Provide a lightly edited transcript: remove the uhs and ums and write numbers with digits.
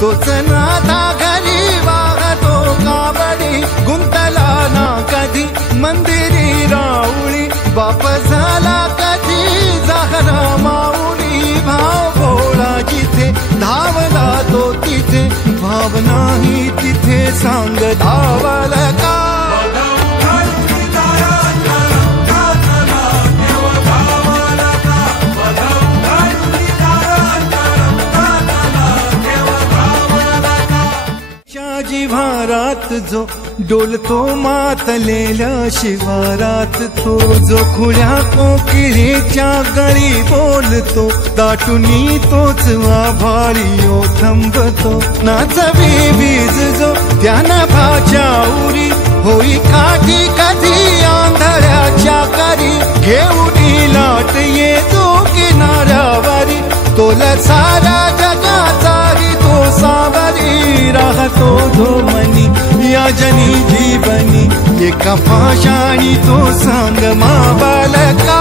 तोच नाथा घरी वाहतो कावडी गुंतला ना कधी मंदिरी राऊळी बाप झाला कधी जाहरा माऊली भाव भोळा जिथे धावला तो तिथे भाव नाही तिथे सांग धावल का जिव्हारात जो डोलतो मातलेल्या शिवारात तो जो खुल्या कोकिळेच्या गळी बोलतो दाटुनी तोच आभाळी ओथंबतो नाचवी वीज जो त्याना भाच्या उरी होई काठी कधी आंधळ्याच्या करी घेऊन लाट येतो किनाऱ्यावरी तोल सारा जगाचा तो सावरी राहतो धो मनी या जनी जीवनी एका पाशाणी तो सांग मा बालका